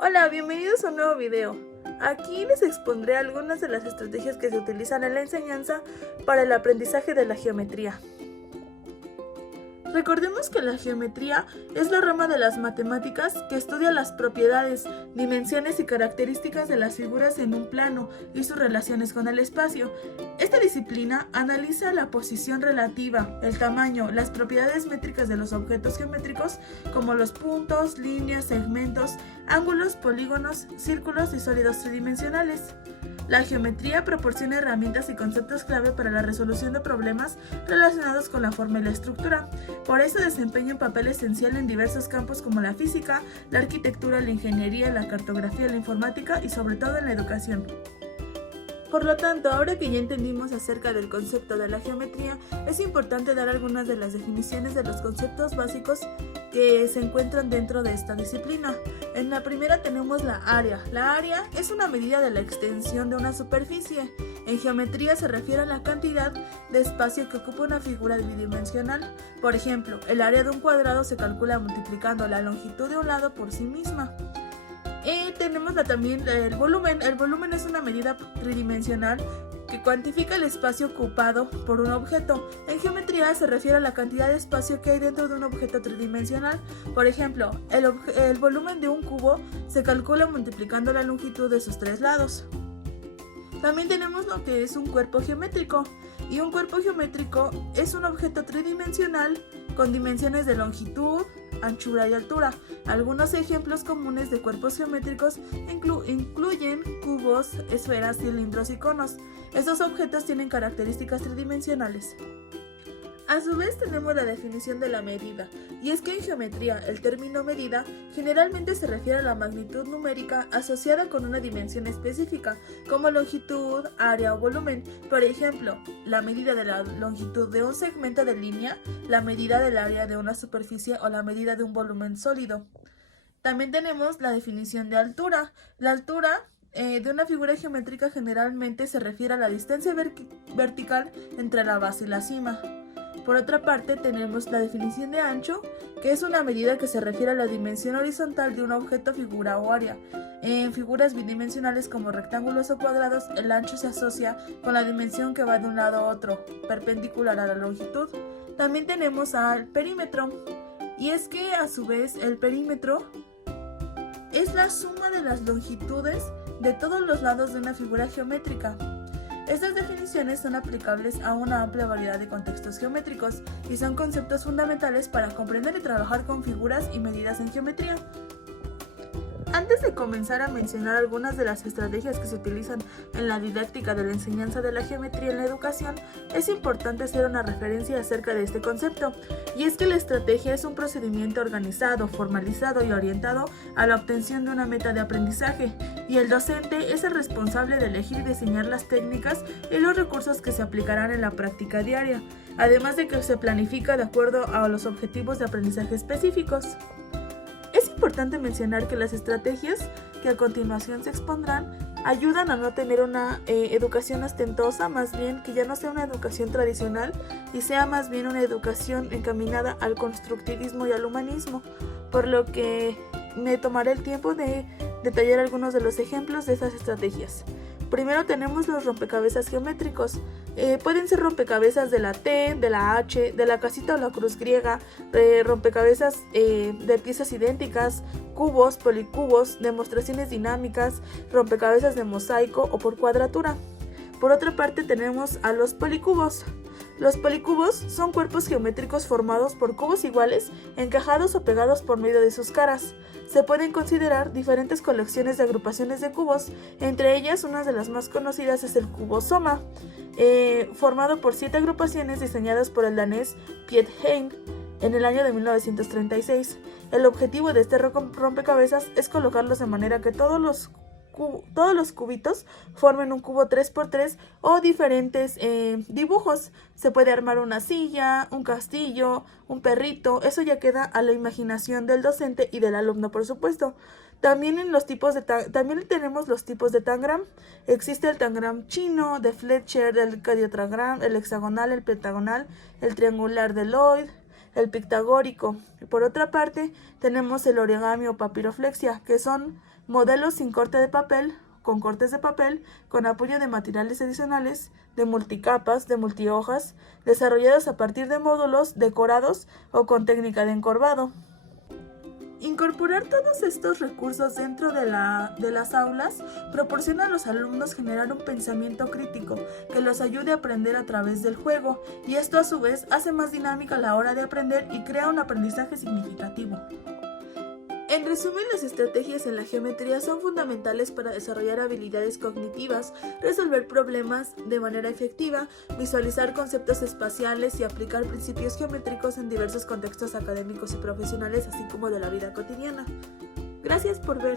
Hola, bienvenidos a un nuevo video. Aquí les expondré algunas de las estrategias que se utilizan en la enseñanza para el aprendizaje de la geometría. Recordemos que la geometría es la rama de las matemáticas que estudia las propiedades, dimensiones y características de las figuras en un plano y sus relaciones con el espacio. Esta disciplina analiza la posición relativa, el tamaño, las propiedades métricas de los objetos geométricos como los puntos, líneas, segmentos, ángulos, polígonos, círculos y sólidos tridimensionales. La geometría proporciona herramientas y conceptos clave para la resolución de problemas relacionados con la forma y la estructura. Por eso desempeña un papel esencial en diversos campos como la física, la arquitectura, la ingeniería, la cartografía, la informática y sobre todo en la educación. Por lo tanto, ahora que ya entendimos acerca del concepto de la geometría, es importante dar algunas de las definiciones de los conceptos básicos que se encuentran dentro de esta disciplina. En la primera tenemos la área. La área es una medida de la extensión de una superficie. En geometría se refiere a la cantidad de espacio que ocupa una figura bidimensional. Por ejemplo, el área de un cuadrado se calcula multiplicando la longitud de un lado por sí misma. Tenemos también el volumen. El volumen es una medida tridimensional que cuantifica el espacio ocupado por un objeto. En geometría se refiere a la cantidad de espacio que hay dentro de un objeto tridimensional. Por ejemplo, el volumen de un cubo se calcula multiplicando la longitud de sus tres lados. También tenemos lo que es un cuerpo geométrico. Y un cuerpo geométrico es un objeto tridimensional con dimensiones de longitud, anchura y altura. Algunos ejemplos comunes de cuerpos geométricos incluyen cubos, esferas, cilindros y conos. Estos objetos tienen características tridimensionales. A su vez tenemos la definición de la medida, y es que en geometría el término medida generalmente se refiere a la magnitud numérica asociada con una dimensión específica, como longitud, área o volumen. Por ejemplo, la medida de la longitud de un segmento de línea, la medida del área de una superficie o la medida de un volumen sólido. También tenemos la definición de altura. La altura de una figura geométrica generalmente se refiere a la distancia vertical entre la base y la cima. Por otra parte, tenemos la definición de ancho, que es una medida que se refiere a la dimensión horizontal de un objeto, figura o área. En figuras bidimensionales como rectángulos o cuadrados, el ancho se asocia con la dimensión que va de un lado a otro, perpendicular a la longitud. También tenemos al perímetro, y es que a su vez el perímetro es la suma de las longitudes de todos los lados de una figura geométrica. Estas definiciones son aplicables a una amplia variedad de contextos geométricos y son conceptos fundamentales para comprender y trabajar con figuras y medidas en geometría. Antes de comenzar a mencionar algunas de las estrategias que se utilizan en la didáctica de la enseñanza de la geometría en la educación, es importante hacer una referencia acerca de este concepto, y es que la estrategia es un procedimiento organizado, formalizado y orientado a la obtención de una meta de aprendizaje, y el docente es el responsable de elegir y diseñar las técnicas y los recursos que se aplicarán en la práctica diaria, además de que se planifica de acuerdo a los objetivos de aprendizaje específicos. Es importante mencionar que las estrategias que a continuación se expondrán ayudan a no tener una educación ostentosa, más bien que ya no sea una educación tradicional y sea más bien una educación encaminada al constructivismo y al humanismo, por lo que me tomaré el tiempo de detallar algunos de los ejemplos de esas estrategias. Primero tenemos los rompecabezas geométricos. Pueden ser rompecabezas de la T, de la H, de la casita o la cruz griega, rompecabezas de piezas idénticas, cubos, policubos, demostraciones dinámicas, rompecabezas de mosaico o por cuadratura. Por otra parte tenemos a los policubos. Los policubos son cuerpos geométricos formados por cubos iguales, encajados o pegados por medio de sus caras. Se pueden considerar diferentes colecciones de agrupaciones de cubos, entre ellas una de las más conocidas es el cubo Soma, formado por 7 agrupaciones diseñadas por el danés Piet Hein en el año de 1936. El objetivo de este rompecabezas es colocarlos de manera que todos los cubitos formen un cubo 3x3 o diferentes dibujos. Se puede armar una silla, un castillo, un perrito. Eso ya queda a la imaginación del docente y del alumno, por supuesto. También tenemos los tipos de tangram. Existe el tangram chino, de Fletcher, el cadiotangram, el hexagonal, el pentagonal, el triangular de Lloyd, el pictagórico. Por otra parte, tenemos el origami o papiroflexia, que son modelos sin corte de papel, con cortes de papel, con apoyo de materiales adicionales, de multicapas, de multihojas, desarrollados a partir de módulos decorados o con técnica de encorvado. Incorporar todos estos recursos dentro de las aulas proporciona a los alumnos generar un pensamiento crítico que los ayude a aprender a través del juego, y esto a su vez hace más dinámica la hora de aprender y crea un aprendizaje significativo. En resumen, las estrategias en la geometría son fundamentales para desarrollar habilidades cognitivas, resolver problemas de manera efectiva, visualizar conceptos espaciales y aplicar principios geométricos en diversos contextos académicos y profesionales, así como de la vida cotidiana. Gracias por ver.